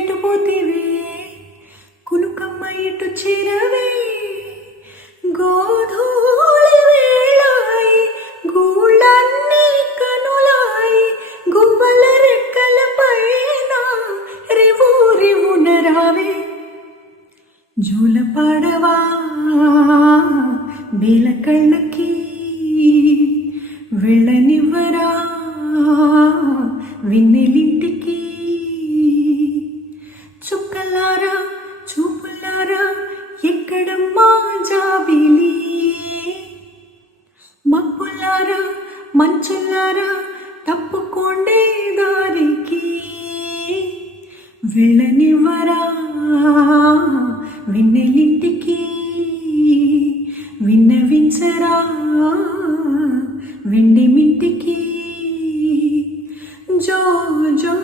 ఎటు పోతివే కునుకమ్మ ఇటు చేరవే గోధూళి వేళాయి గూళ్ళన్నీ కనులాయి గువ్వల రెక్కల పైన రివు రివున రావే జూల పాడవా బేల కళ్ళకి వెళ్ళనివ్వరా వెన్నెలింటికి చుక్కలారా చూపులారా ఎక్కడమ్మా జాబిలి మబ్బులారా మంచులారా తప్పుకోండే దారికి వెళ్ళనివ్వరా వెన్నెలింటికి విన్నవించరా వెండి మింటికి జో జో